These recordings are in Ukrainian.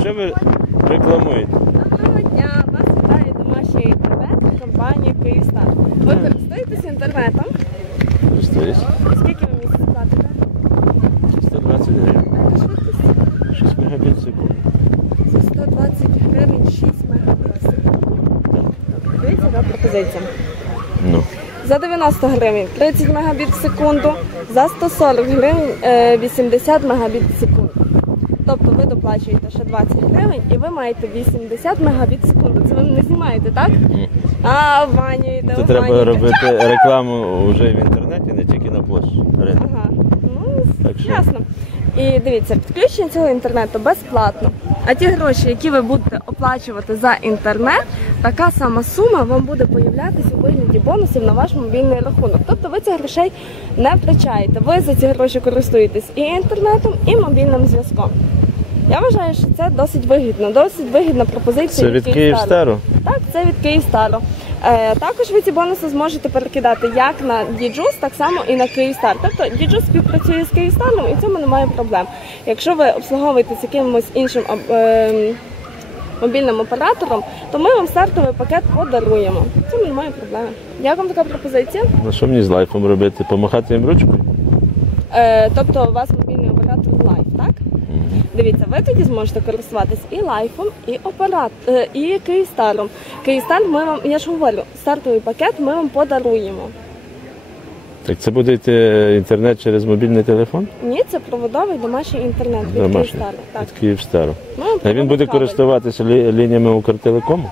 що ви рекламуєте? Доброго дня! Вас вітає домашній інтернет компанія Київстар. Ви користуєтесь інтернетом? Користуюсь. Скільки ви місяць платите? 120 гривень. Швидкість? 6 мегабіт в секунду. За 120 гривень 6 мегабіт. в секунду. Дивіться, яка пропозиція. Ну. За 90 гривень 30 мегабіт в секунду, за 140 гривень е, 80 мегабіт в секунду. Тобто ви доплачуєте ще 20 гривень і ви маєте 80 мегабіт в секунду. Це ви не знімаєте, так? Ні. А, обманюєте, Це треба обманюєте. робити рекламу вже в інтернеті, не тільки на площі. ринку. Ага, ну Так що? ясно. І дивіться, підключення цього інтернету безплатно. А ті гроші, які ви будете оплачувати за інтернет, така сама сума вам буде появлятися у вигляді бонусів на ваш мобільний рахунок. Тобто ви цих грошей не втрачаєте. Ви за ці гроші користуєтесь і інтернетом, і мобільним зв'язком. Я вважаю, що це досить вигідно, досить вигідна пропозиція. Це від Київстару. Так, це від Київстару. Е, також ви ці бонуси зможете перекидати як на Діджус, так само і на Київстар. Тобто Діджус співпрацює з Київстаром і в цьому немає проблем. Якщо ви обслуговуєтесь якимось іншим ем, мобільним оператором, то ми вам стартовий пакет подаруємо. В цьому немає проблеми. Як вам така пропозиція? Ну що мені з лайфом робити? Помахати їм ручкою? Е, тобто у вас мобільний оператор лайф, так? Дивіться, ви тоді зможете користуватись і лайфом, і операт, е, і Київстаром. Київстар ми вам, я ж говорю, стартовий пакет ми вам подаруємо. Так це буде йти інтернет через мобільний телефон? Ні, це проводовий домашній інтернет від Домашній. Київстару. Так. Від Київстару. Ми вам А він буде користуватися лі- лініями Укртелекому?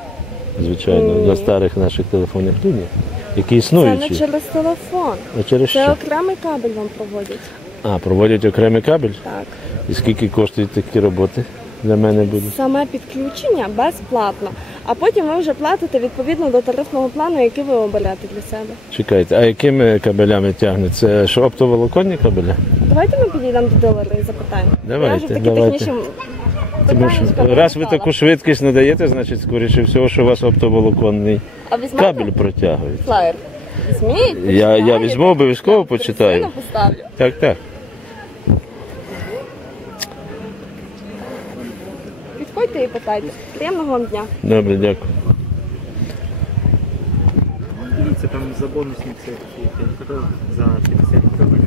Звичайно, Ні. на старих наших телефонних лініях, які. Це не через телефон. А через Це що? окремий кабель вам проводять. А, проводять окремий кабель? Так. І скільки коштують такі роботи для мене будуть? Саме підключення безплатно. А потім ви вже платите відповідно до тарифного плану, який ви оберете для себе. Чекайте, а якими кабелями тягнуть? Це що оптоволоконні кабеля? Давайте ми підійдемо до долара і запитаємо. Давайте, Я вже такі давайте. технічні Тому що питання раз ви таку швидкість надаєте, значить, скоріше всього, що у вас оптоволоконний А візьмете кабель протягує. флаєр? Візьміть. Я, я візьму обов'язково почитаю. поставлю. Так, так. Підходьте і питайте. Приємного вам дня. Добре, дякую. Дивіться, там за бонусні цифри, за 50 гривень.